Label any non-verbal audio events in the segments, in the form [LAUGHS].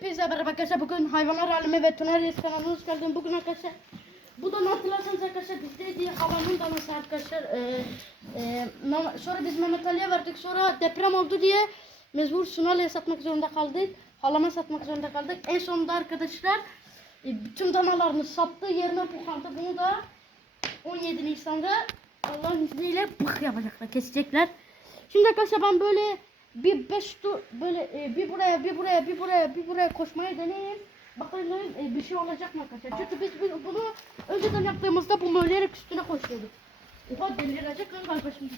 Hepinize merhaba arkadaşlar. Bugün hayvanlar alemi ve Tunarius kanalına hoş geldin. Bugün arkadaşlar bu da hatırlarsanız arkadaşlar bizdeydi havanın danası arkadaşlar. Ee, e, sonra biz Mehmet Ali'ye verdik. Sonra deprem oldu diye mecbur Sunali'ye satmak zorunda kaldık. Halama satmak zorunda kaldık. En sonunda arkadaşlar e, bütün danalarını sattı. Yerine bu kaldı. Bunu da 17 Nisan'da Allah'ın izniyle bık yapacaklar. Kesecekler. Şimdi arkadaşlar ben böyle bir beş tu böyle e, bir buraya bir buraya bir buraya bir buraya koşmayı deneyeyim. Bakalım e, bir şey olacak mı arkadaşlar? Çünkü biz bu- bunu önceden yaptığımızda bu möyleyerek üstüne koşuyorduk. Oha delirecek lan galiba şimdi.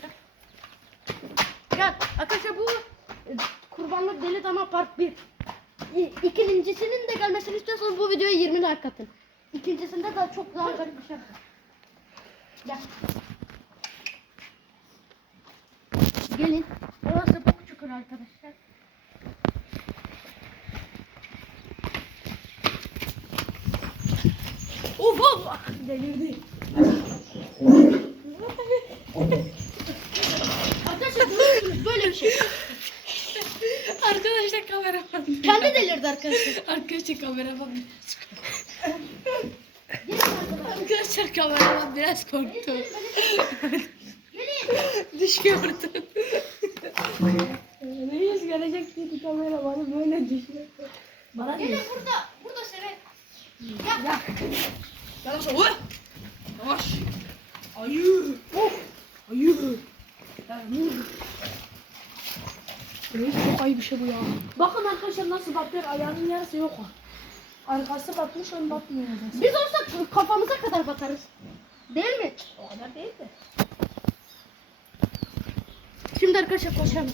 Gel arkadaşlar bu e, kurbanlık deli dana part 1. İ- İkincisinin de gelmesini istiyorsanız bu videoya 20 like atın. İkincisinde daha çok daha garip bir şey yapacağım. Gel. Gelin. Orası çukur arkadaşlar. Of of. Delirdi. arkadaşlar görüyorsunuz böyle bir şey. Arkadaşlar kameraman. Kendi delirdi arkadaşlar. Arkadaşlar kameraman. Arkadaşlar. Kameraman biraz korktu. Düşüyordu. Gelecek dedi kameramanı böyle düşüyor. Bana Gelin burada. Burada seni. Ya. Yavaş ol. Yavaş. Ayı. Ayı. Reis çok ayıp bir şey bu ya. Bakın arkadaşlar nasıl batıyor. Ayağının yarısı yok o. Arkası batmış ön batmıyor. Biz olsak kafamıza kadar batarız. Değil mi? O kadar değil de. Şimdi arkadaşlar koşalım.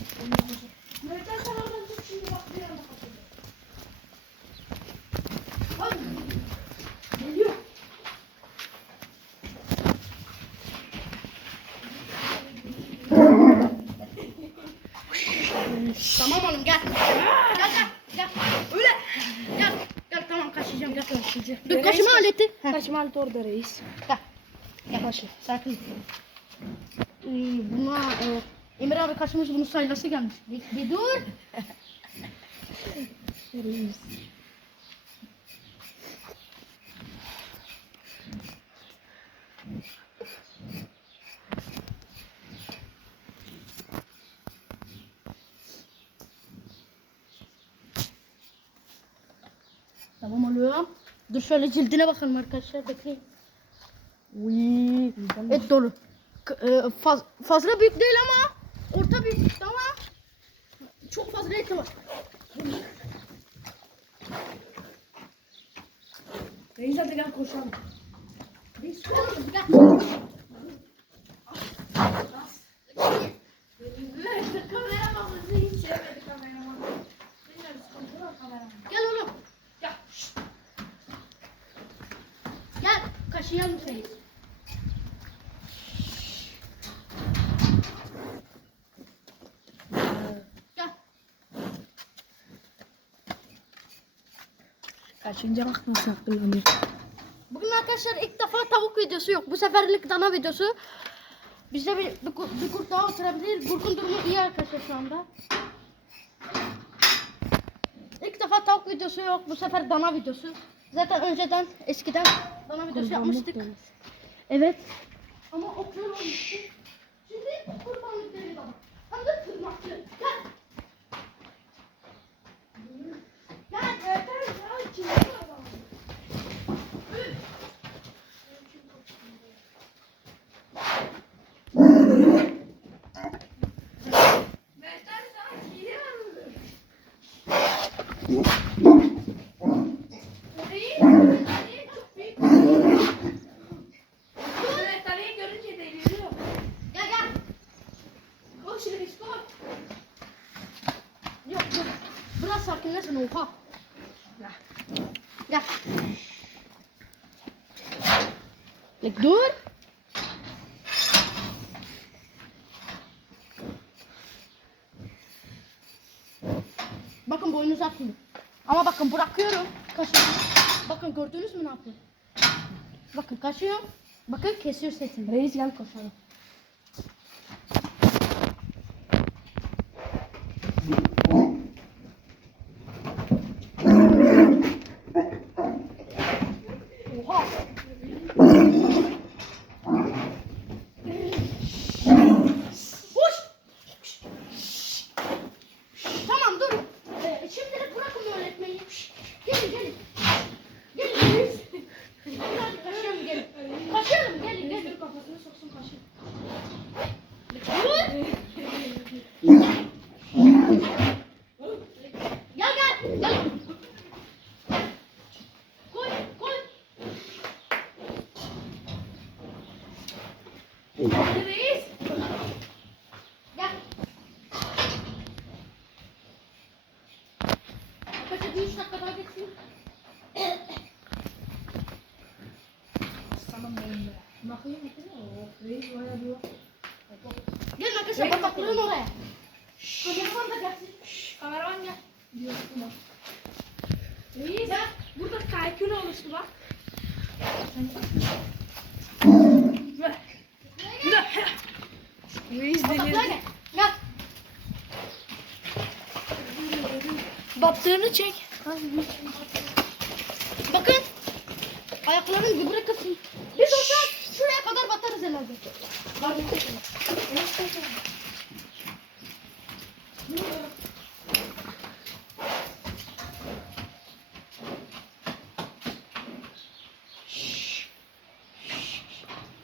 Neden sen oradan tut şimdi bak bir yana Hadi. Geliyor. Tamam oğlum gel. Gel gel gel. Öyle. Gel. Gel tamam kaçacağım gel. Kaçacağım. Dur kaçma aleti. Heh, Kaçma altı orada reis. Gel. Gel başı. Sakin. Ee, buna e, Emir abi kaçmış bunun saylası gelmiş. Bir, bir dur. [LAUGHS] Reis. Tamam oğlum. Dur şöyle cildine bakalım arkadaşlar. Bekleyin. Uy, et dolu. E, faz- fazla büyük değil ama orta büyüklükte ama çok fazla et var. Reis hadi gel koşalım. Oğlum gel. Kaçıncı bak nasıl akıllanıyor. Bugün arkadaşlar ilk defa tavuk videosu yok. Bu seferlik dana videosu. Bizde bir, bir, bir kurt daha oturabilir. Kurtun durumu iyi arkadaşlar şu anda. İlk defa tavuk videosu yok. Bu sefer dana videosu. Zaten önceden eskiden dana videosu yapmıştık. Evet. Ama oklar olmuştu. Şimdi kurbanlık deri baba. Hem de tırnaklı. Gel. Gel. Gel. Gel. Gel. Üf. Evet Ali'yi görünce deliriyor. Gel gel. Koş reis koş. Yok yok. Biraz sakinleşin oha. Gel. Gel. Like, dur. Bakın boynu uzatmıyor. Ama bakın bırakıyorum. Kaşıyorum. Bakın gördünüz mü ne yapıyor? Bakın kaşıyorum. Bakın kesiyor sesini. Reis gel koşalım. Direkt bırakın öğretmeyi. Gelin gelin. Gelin. Hadi kaçıyorum gelin. Kaçıyorum gelin gelin. Kafasına soksun kaşı. Gel gel. Gel. Koy koy. Reis. Gel. Arkadaşlar bir üç dakika daha geçsin. Tamam benim de. Bakayım bakayım. Oh, reis bayağı bir Gelin arkadaşlar bataklığın oraya. Kameraman da gelsin. Kameraman gel. Diyorsun bak. Burada kaykül oluştu bak. Reis delirdi. gel. Battığını çek. Bakın. Ayakların gübre kısmı. Biz o saat şuraya kadar batarız herhalde.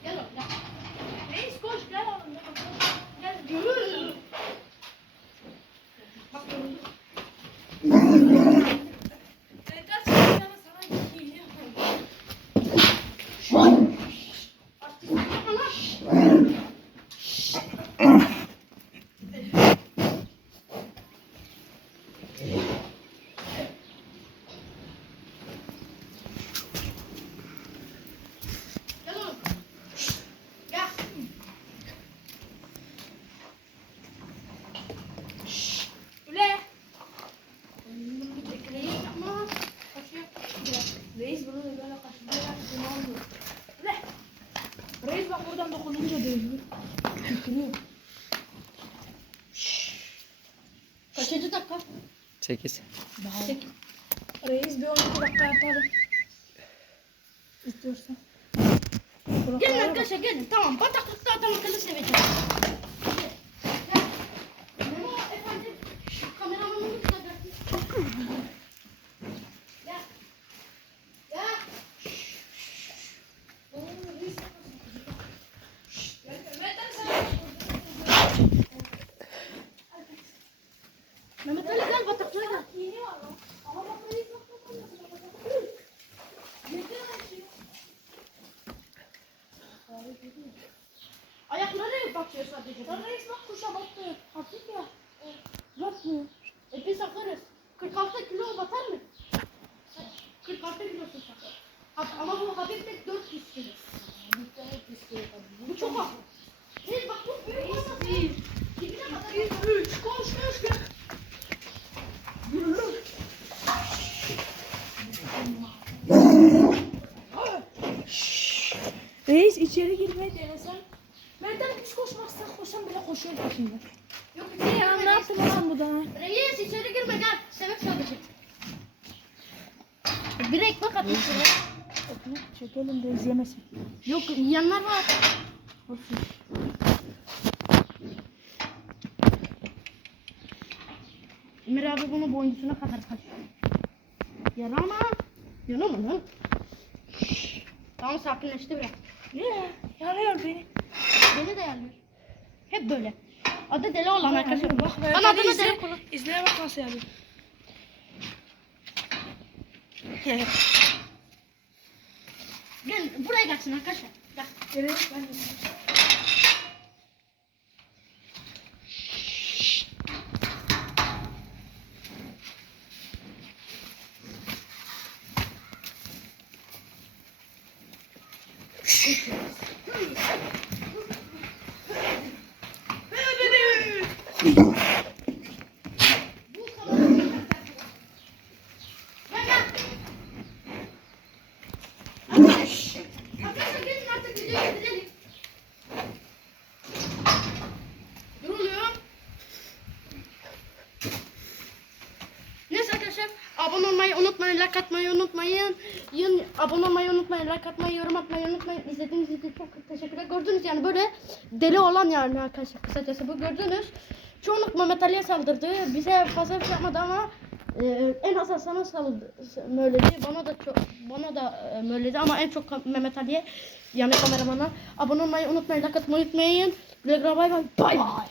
Gel oğlum gel. Reis koş gel oğlum. Gel. Yürü. Bak yoruldu. Ben kaç kere sana geliyorum. Gel oğlum. Gel. Üle. Reis ama kaçıyor. Reis bunu böyle kaşınca yaptı ne oldu? Üle. Reis bak buradan dokununca dövüyor. Tükürüyor. Kaçıncı dakika? 8. Sekiz. Reis bir 12 dakika yapalım. İstiyorsan. Gelin arkadaşlar gelin. Tamam bataklıkta adam akıllı seveceğim. Gel. Memo efendim. Şu kameramanımız da gelsin. Gel. Gel. Mehmet Ali gel bataklığa gel. Ayakları batıyor sadece. Lan reis bak kuşa battı. Hafif ya. Batmıyor. E biz sakarız. 46 kilo batar mı? 46 kilosu sakar. Ha- Ama bu hafiflik 400 kilo. Bu çok hafif. Hey bak bu büyük olmasa. Dibine batar. 3 koş koş gel. Reis içeri girmeyi denesen. Koşmazsan koşan bile koşuyor peşinden. Yok içeri Ya girme. ne yaptın lan bu da? Reis içeri girme gel. Sebep sadece. Bir ekmek at içeri. Çekelim de izlemesin. Yok yiyenler var. Olsun. Emir abi bunu boyuntusuna kadar taşıyor. Yarama. Yana mı lan? Tamam sakinleşti biraz. Niye? Yanıyor beni. Beni de yanıyor. Hep böyle. Adı deli olan arkadaşım. Bak Ben adını izle. deli kullan. İzleye bak nasıl yapıyor. [LAUGHS] Gel buraya gelsin arkadaşlar. Gel. Gel gel. Arkadaşlar abone olmayı unutmayın, like atmayı unutmayın. Yın, abone olmayı unutmayın, like atmayı, yorum atmayı unutmayın. İzlediğiniz için çok teşekkürler. Gördünüz yani böyle deli olan yani arkadaşlar kısacası bu gördünüz. Çoğunluk Mehmet Ali'ye saldırdı. Bize fazla bir şey yapmadı ama Ee, en az sana saldı Möyledi. Bana da çok bana da e, ama en çok Mehmet Ali'ye yani kameramana abone olmayı unutmayın, like atmayı unutmayın. Güle güle bay.